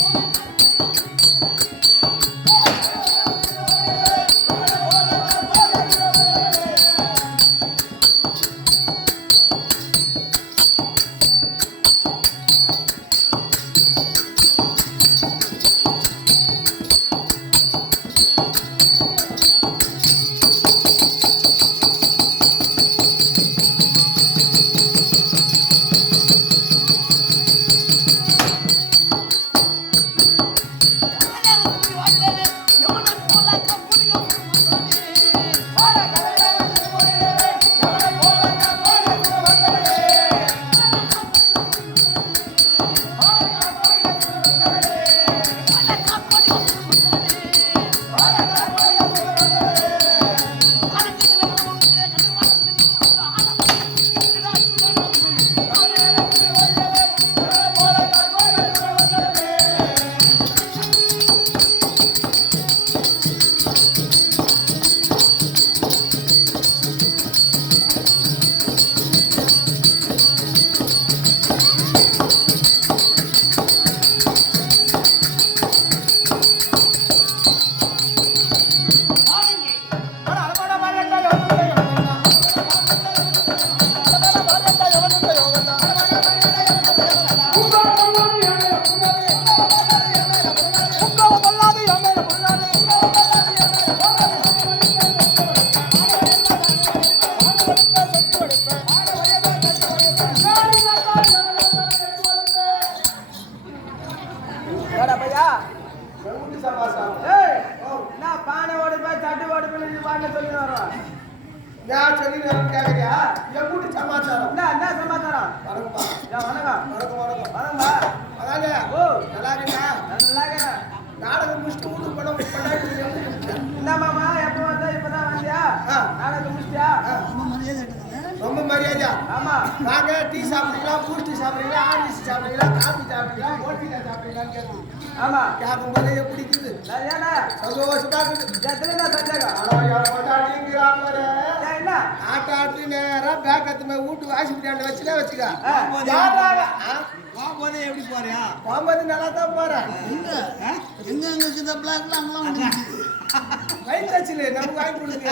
やった! ஆமா. நாங்க டீ சாப்பிடுறீங்களா? பூஸ்ட் சாப்பிடுறீங்களா? ஆர்டிஸ்ட் சாப்பிடுறீங்களா? காபி சாப்பிடுறீங்களா? ஓட்டில சாப்பிடுறீங்களான்னு கேட்கணும். ஆமா. கேட்கும்போது எப்படி இருக்குது சந்தோஷமா இருக்குது. எத்தனை சந்தேகம்? என்ன? ஆட்ட ஆட்டு நேரா பேக் எடுத்து போய் வீட்டு வாசி பிடியாண்ட வச்சுட்டே வச்சுக்க? போகும்போதே எப்படி போறியா? போகும்போது நல்லா தான் போறேன் எங்க? எங்க எங்க இருக்குது பிளாக்ல அங்கெல்லாம். வயிற்றுல நமக்கு வாங்கி கொடுங்க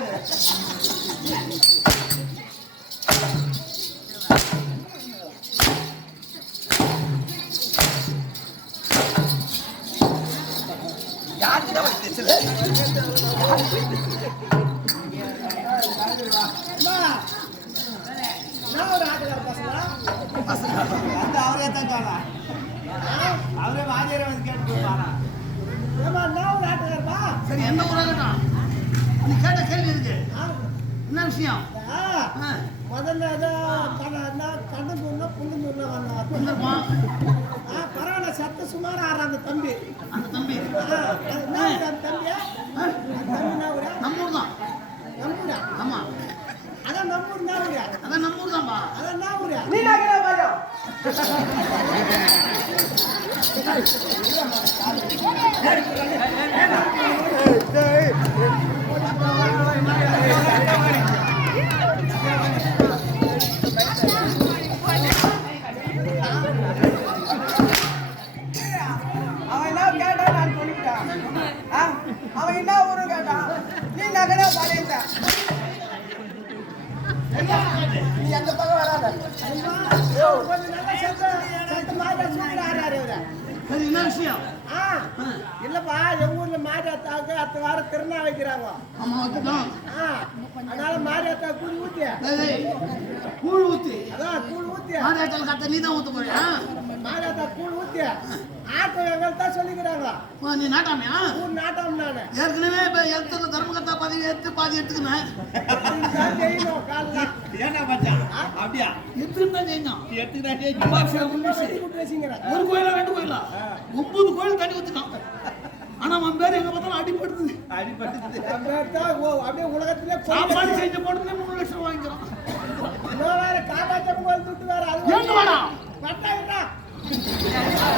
அவரே தான் சொன்னா அவரே வாஜியரை வந்து கேட்டு போவாரா ஏமா நான் ஒரு ஆட்டுக்காரப்பா சரி எந்த ஊராக நீ கேட்ட கேள்வி இருக்கு. என்ன விஷயம்? முதல்ல ஏதோ கண்ண கண்ணூர்னா புண்ணூர்னா வந்தாங்க வந்திருப்பான். சுமார் தம்பி அந்த தம்பி அந்த தம்பியா அந்த தம்பி என்ன ஊரா நம்ம தான் நம்மூரா ஆமா அதான் நம்ம ஊர் தான்பா அதான் என்ன ஊரா நீ கேட்டான் நான்? அவன் என்ன ஊரு கேட்டான் நீ நகர பழைய நீ எந்த பக்கம் வராத. என்ன விஷயம்? இல்லப்பா எங்க ஊர்ல மாரியாத்தாவுக்கு அத்த வாரம் திருநாள் வைக்கிறாங்க. அதனால மாரியாத்தா கூழ் ஊத்தி. டேய், டேய், கூழ் ஊத்தி. அதான் கூழ் ஊத்தி. மாரியாத்தல் கத்த நீ தான் ஊத்த போறியா? மாரியாத்தா கூழ் ஊத்தி. ஆட்டோ எங்கள்கிட்ட சொல்லிக்கிறாங்க. ஓ, நீ நாட்டாமையா? ஊர் நாட்டம் நானு. ஏற்கனவே இப்ப எடுத்து தர்மகத்தா பதவி எடுத்து பாதி எடுத்துக்கினேன் செய்யணும் காலைல. மச்சான்? அப்படியா? எடுத்துக்கிட்டு தான் செய்யணும் எடுத்துக்கிட்டே ஒரு கோயிலா ரெண்டு கோயிலா? ஒன்பது கோயில் தண்ணி ஊத்தினான் ஆனா அவன் பேர் எங்க பார்த்தாலும் அடிபடுது அடிபட்டு அப்படியே ஓ அப்படியே உலகத்திலே சாப்பாடு செஞ்சு போட்டு மூணு லட்சம் வாங்கிக்கிறோம் வேற காமாட்சம் கோயில் துட்டு வேற அது வாடா? கட்டாயிட்டா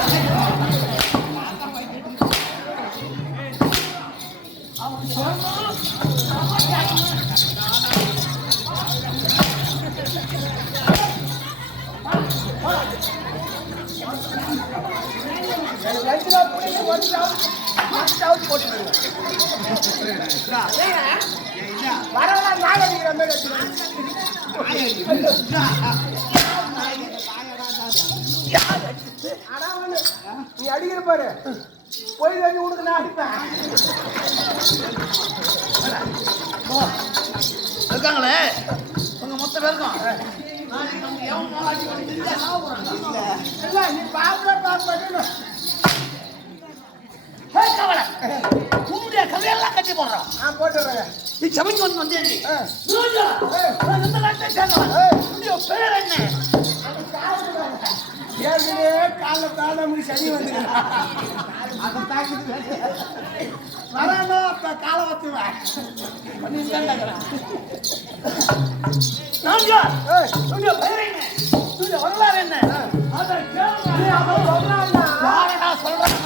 எனக்கு லஞ்சுலாம் நீ அடிக்கிற பாரு. போய் தண்ணி உனக்கு நான் அடிப்பேன். இருக்காங்களே? உங்க மொத்த பேருக்கும். நீ பாப்பல பாப்பல கவலை. உன்னுடைய கதையெல்லாம் கட்டி போடுறோம். நான் போட்டுறேன் நீ சபைக்கு வந்து வந்தேன் எந்த நாட்டை சேர்ந்தவன்? உன்னுடைய பேர் என்ன? ஏற்கனவே காலைல தாண்டமுடி சனி வந்து அதை தாக்கிட்டு வரானோ அப்ப என்ன? வரலாறு என்ன? சொல்லுவான்.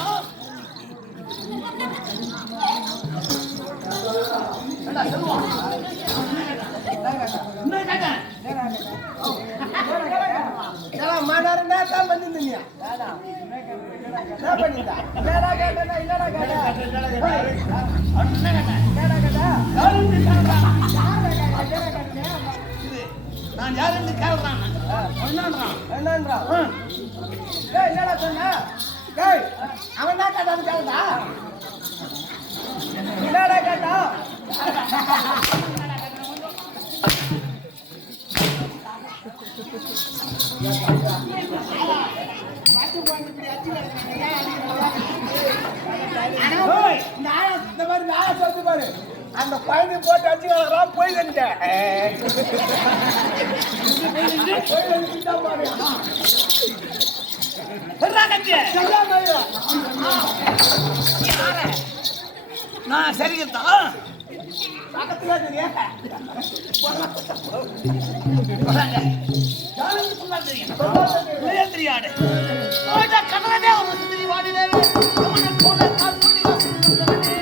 என்ன கேட்டேன்? ஏன் மணி நேரம் தான் பண்ணிருந்தீங்க என்ன பண்ணிருந்தா என்னடா கேட்டா என்னடா கேட்டா? என்னடா கேட்டா கேட்கறான். நான் யாருன்னு கேட்கறான் அவன் என்னன்றான்? என்னன்றா ஆ, ஏய் என்னடா சொன்ன டேய் அவன் தான் கட்டான்னு கேளுடா என்னடா கேட்டா ஏய், இந்த மாதிரி நாயா சொல்லிட்டு பாரு அந்த பையனை போட்டு அடிச்சு போய் வந்துட்டேன் போய் பாரு நான் சரிதான் பக்கத்துல தெரியும். இல்லையா தெரியாது. ஆட்டா கண்ணனே ஒரு சுந்தரி வாடினே. அவனை போல கால்படி வந்தவனே.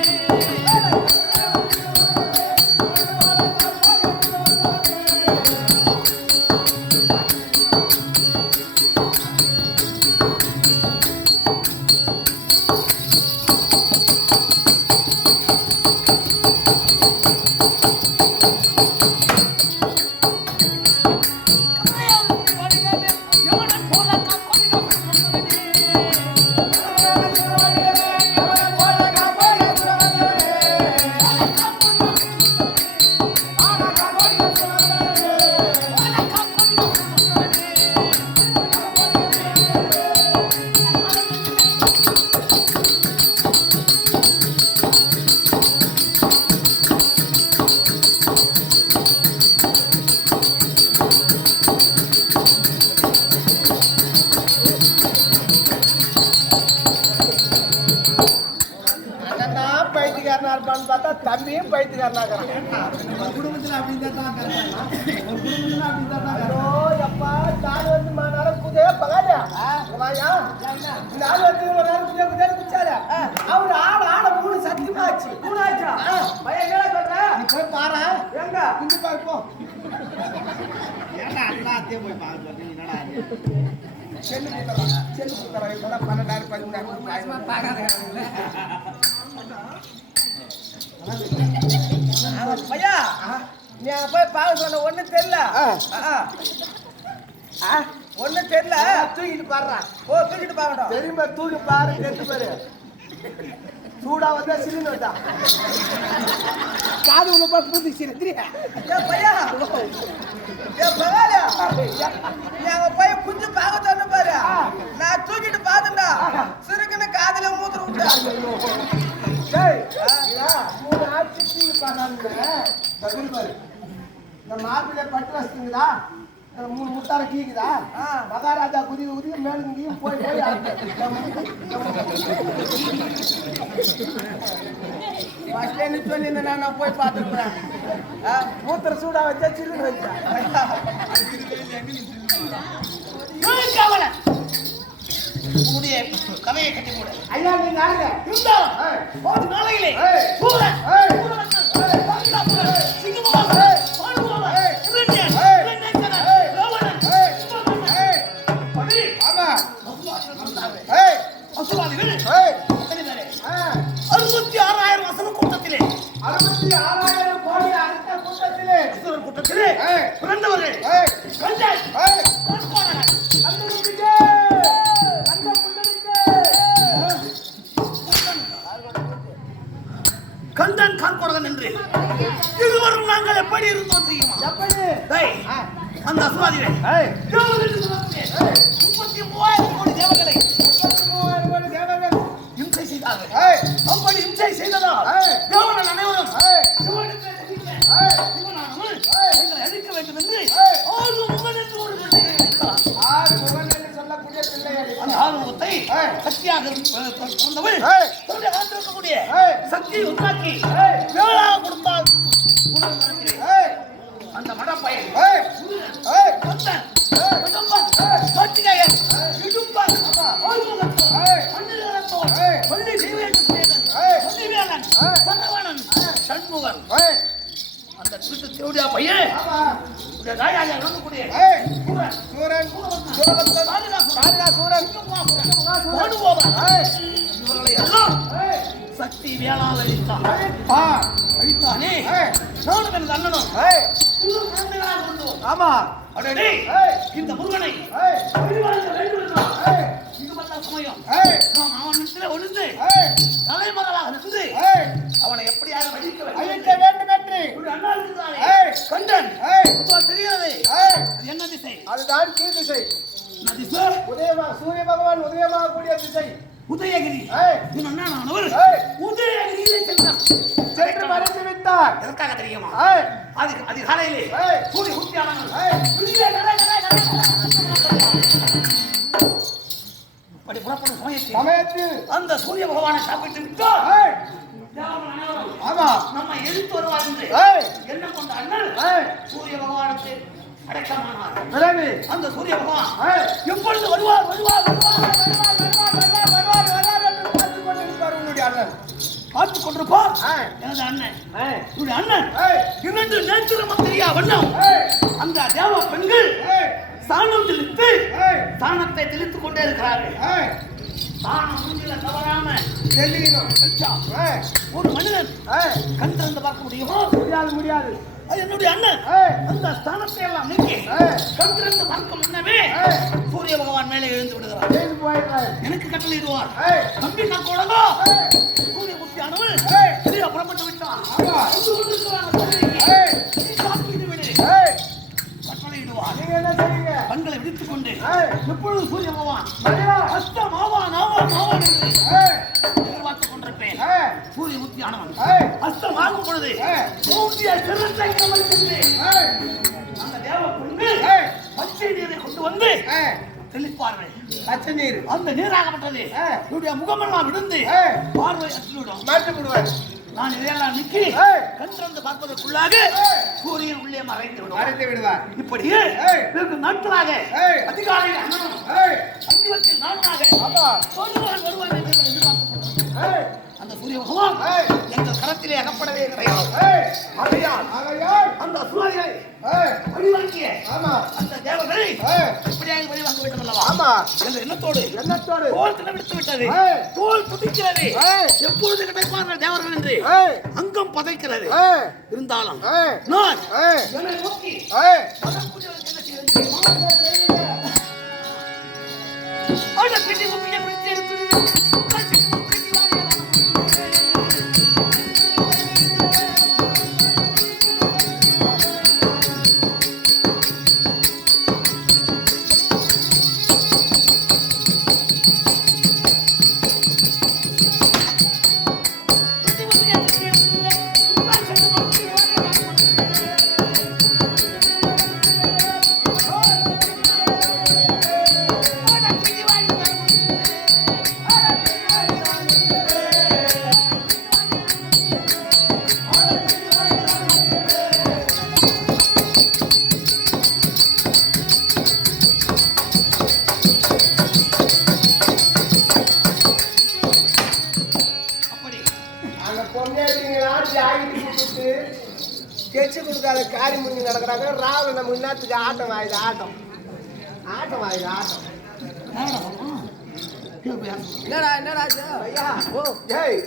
பைத்தியக்காரனா இருப்பான்னு பார்த்தா தம்பியும் பைத்தியக்காரனா இருக்கிறான். குடும்பத்துல அப்படின்னு தான் குடும்பத்துல அப்படின்னு தான் ஐயோ, எப்பா, இந்த ஆள் வந்து வாயா. நேரம் குதிரை சத்தியமா ஆச்சு. மூணு ஆச்சா ஆ. பையன் என்னடா சொல்ற நீ போய் பாரு. எங்க இங்க பாரு, போ. அண்ணா அத்தையே போய் பார்க்க சொல்றீங்க என்னடா இது? செல்லு குடுத்தறா. செல்லு குடுத்தறா. இப்பதான் பன்னெண்டாயிரம், பதிமூணாயிரம் அவன் பையா நீ போய் பார்க்க சொன்ன ஒண்ணும் தெரியல ஆ. ஆ. ஆ, ஒண்ணும் தெரியல தூக்கிட்டு பாடுறா ஓ தூக்கிட்டு பார்க்கட்டும் தெரியுமா தூக்கி பாரு கெட்டு பாரு சூடா வந்தா சிலிண்டு வந்தா. காது உள்ள போய் பூத்தி சிரித்திரியா பையா. ஏ பகாலியா நீ அங்க போய் குஞ்சு பார்க்க பாரு. நான் தூக்கிட்டு பாத்துட்டா சிறுக்குன்னு காதுல மூத்திர விட்டா. மூணு ஆட்சி பாரு இந்த மாப்பிள்ளை பட்டு வச்சுங்களா மூணு முத்தார கீக்குதா. மகாராஜா குதி குதி மேலும் இங்கேயும் போய் போய் ஆடுது. ஃபர்ஸ்ட் என்ன சொல்லி நான் போய் பார்த்துருப்பேன் மூத்திர சூடா வச்சா சில்லுன்னு அவனை? உன்னுடைய கதையை கட்டி மூடு. ஐயா நீங்க ஆடுங்க இருந்தாலும் ஏய். ஒரு நாளையிலே இருந்தோம் தெரியுமா எப்படி? அந்த என்று சொல்லக்கூடிய முப்பத்தி மூவாயிரம் கோடி தேவர்களை முப்பத்தி மூவாயிரம் கோடி தேவர்கள். இம்சை செய்தார்கள் அப்படி இம்சை செய்ததால். தேவர்கள் அனைவரும் எதிர்க்க வேண்டும் என்று. ஆறு முகன் என்று ஒரு. ஆறு முகன் என்று சொல்லக்கூடிய. அந்த. சக்தியாக பிறந்தவள். தன்னுடைய. சக்தியை உண்டாக்கி கொடுத்தால் உணவு நடக்கிறேன். அந்த மடப்பையன் சண்முகன், அந்த திருட்டு தேவடியா பையன். இந்த ராஜாஜா விளங்கக்கூடிய ஏய், சூரன், சூரன், ஏய், இவர்களை எல்லாம் சக்தி வேளால் அழித்தான். அழித்தானே. நானும் எனது அண்ணனும் இரு குழந்தைகளாக இருந்தோம். ஆமா. அடடே இந்த முருகனை சமயம். நாம் அவனிடத்திலே ஒளிந்து ஏய், தலைமகளாக இருந்து அவனை எப்படியாக அழிக்க வேண்டும் என்று. கண்டன். தெரியாது? என்ன திசை? அதுதான் கீழ் திசை. உதயமா சூரிய பகவான் உதயமாகக்கூடிய திசை. உதயகிரி. உதயகிரியிலே சென்றார் சென்று மறைந்து விட்டார் எதற்காக தெரியுமா? அது அதிகாலையிலே புறப்படும் சமயத்தில் சமயத்தில் அந்த சூரிய பகவானை சாப்பிட்டு ஆமா. நம்மை எதிர்த்து வருவார் என்று என்ன கொண்ட அண்ணன் சூரிய பகவானுக்கு அடக்கமானார் பிறகு? அந்த சூரிய பகவான் எப்பொழுது வருவார் வருவார் வருவார் வருவார், வருவார், வருவார், பார்த்து கொண்டிருப்பார். எனது அண்ணன். என்னுடைய அண்ணன். இரண்டு நேற்று மந்திரியா வண்ணம் அந்த தேவ பெண்கள் சாணம் தெளித்து சாணத்தை தெளித்துக் கொண்டே இருக்கிறார்கள். சாணம் மூஞ்சில தவறாம தெளியணும். ஒரு மனிதன் கண் திறந்து பார்க்க முடியுமோ? முடியாது முடியாது. என்னுடைய அண்ணன். அந்த ஸ்தானத்தை எல்லாம் நீக்கி திறந்து பார்க்க முன்னமே சூரிய பகவான் மேலே எழுந்து விடுகிறார். எனக்கு கட்டளையிடுவார் ஏய், தம்பி கற்கொள்ளங்கோ ஏய், சூரிய ஏய். வெளியே புறப்பட்டு விட்டான். என்ன செய்வீங்க? கண்களை விடுத்துக் கொண்டு எப்பொழுது சூரிய பகவான்? அஸ்தம் ஆவான் ஆவான் ஆவான் எதிர்பார்த்துக் கொண்டிருப்பேன். சூரிய ஏய், அஸ்தம் ஆகும் பொழுது. மூன்றிய சிறத்தை ஏய், அந்த தேவ ஏய், பச்சை நீரை கொண்டு வந்து தெளிப்பார்கள். பச்சை நீர். அந்த நீராகப்பட்டது. என்னுடைய முகமெல்லாம் விழுந்து. பார்வை அற்றுவிடும் விடுவார் நான் இதையெல்லாம் நிக்கி ஏய். கண் திறந்து பார்ப்பதற்குள்ளாக. சூரியன் உள்ளே மறைந்து விடும். மறைத்து விடுவார். இப்படியே. வெகு நாட்களாக ஏய். அதிகாலையில் அண்ணனும் நானுமாக ஆமா சோழன் வருவான் என்று எதிர்பார்க்கப்பட்டது ஏய், அந்த சூரிய பகவான். எங்கள் கரத்திலே அகப்படவே கிடையாது ஆகையால். அந்த சூரியனை ஆமா. அந்த தேவர்களை ஏய், இப்படியாக வழிவாங்க வேண்டும் அல்லவா? ஆமா. என்ற எண்ணத்தோடு எண்ணத்தோடு. தோல் தினவிடுத்து விட்டது. தோல் துடிக்கிறது. எப்பொழுது கிடைப்பார்கள் தேவர்கள் என்று? அங்கம் பதைக்கிறது. இருந்தாலும் நான் என்னை நோக்கி? அவனை பிடி பிடித்து எடுத்து தைச்சு கொடுக்காத காரி முடிஞ்சு நடக்கிறாங்க. ராவல நம்ம இன்னத்துக்கு ஆட்டம் ஆயுது ஆட்டம். ஆட்டம் ஆயுது ஆட்டம். என்னடா? என்னடா ஐயா ஓ ஜெய்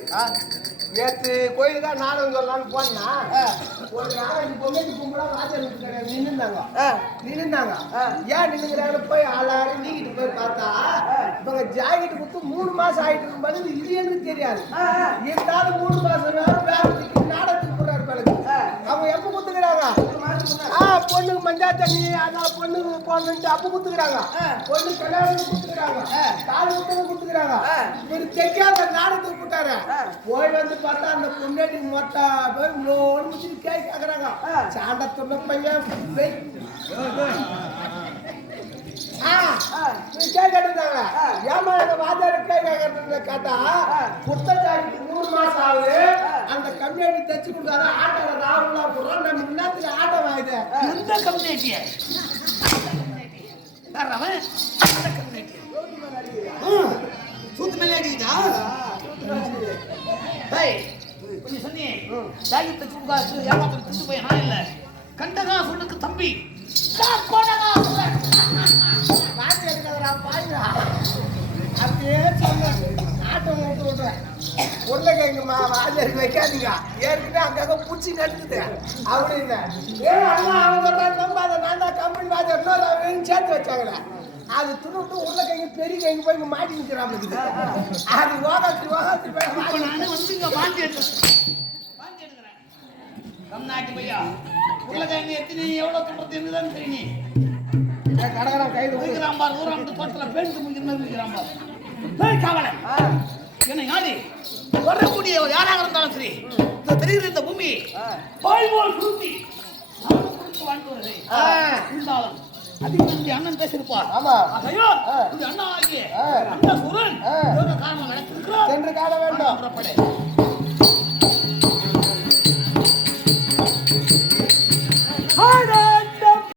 நேத்து கோயிலுக்கா நாடகம் சொல்லலாம்னு போனா ஒரு நாளைக்கு கிடையாது நின்னுந்தாங்க ஆ, நின்னுந்தாங்க ஆ. ஏன் நின்னுங்கிறாங்கன்னு போய் ஆளாரும் நீக்கிட்டு போய் பார்த்தா இவங்க ஜாக்கெட் கொடுத்து மூணு மாசம் ஆயிட்டு இருக்கும்போது இது எனக்கு தெரியாது. இருந்தாலும் மூணு மாசம் வேலைக்கு நாடகத்துக்கு போறாரு பிறகு. அவங்க எப்ப குத்துக்கிறாங்க. ஆ பொண்ணுக்கு மஞ்சா தண்ணி அதனால பொண்ணுக்கு போகணுன்ட்டு அப்ப குத்துக்கிறாங்க. பொண்ணு கல்யாணம் குத்துக்கிறாங்க ஆ. கால் குத்துக்கு குத்துக்கிறாங்க ஆ. இவர் தைக்காத நாடகத்துக்கு போட்டாரு ஆ. போய் வந்து பார்த்தா அந்த பொண்டாட்டி மொத்த பேர் லோன் முடிச்சுட்டு கே கேக்குறாங்க ஆ. சாண்ட துண்ண பையன் கேட்கறாங்க. ஏமா இந்த வாத்தியார் கேட்கறது கேட்டா. புத்தகாரிக்கு மூணு மாசம் ஆகுது. அந்த கம்யூனிட்டி தச்சு கொடுக்காத ஆட்டோல ராகுலா போடுறோம். நம்ம இன்னத்துக்கு ஆட்டோ வாங்குது எந்த கம்யூனிட்டி சூத்து மேலே அடிக்குதா? டேய் கொஞ்சம் சொன்னி. தாயத்தை சுங்கா ஏமாத்திர திண்டு போய் நான் இல்ல. கண்டகா சொன்னுக்கு தம்பி கோடகா. வாத்தி எடுக்கிறா பாருங்க அப்படியே சொன்னேன் ஆட்டோ ஓட்டு விட்றேன் உருளைக்கிழங்கு மா வாத்தியாருக்கு வைக்காதீங்க. ஏற்கனவே அங்கங்க பிடிச்சி நடுக்குது. அப்படின்னு ஏ அண்ணா அவன் சொல்றான் நம்பாத நான் தான் கம்பெனி இன்னொரு அவன் சேர்த்து வச்சாங்களே அது துணி விட்டு உருளைக்கிழங்கு பெரிய கிழங்கு போய் இங்க மாட்டி இருக்குது அது ஓகத்து ஓகத்து போய் நானு வந்து இங்க வாந்தி எடுக்கிறேன். கம்நாட்டி பையா உருளைக்கிழங்கு எத்தனை எவ்வளவு துன்பத்தை என்னதான் தெரியும். கடகடா கைது முடிக்கிறான் பார் ஊரம் தோட்டத்துல பேண்ட் முடிக்கிற மாதிரி முடிக்கிறான் பார். காவலன் என்னை நாடி வரக்கூடிய யாராக இருந்தாலும் சரி இந்த தெரிகிற இந்த பூமி ஆ. பாய் போல் சுருத்தி நானும் சுருத்தி வாழ்ந்து வருகிறேன். ஆ. இருந்தாலும் அண்ணன் பேசியிருப்பார் ஆமா ஆ. இந்த அண்ணா ஆகிய. அந்த சுரன் காரணம் நடத்திருக்கிறோம் சென்று காண வேண்டும் புறப்படு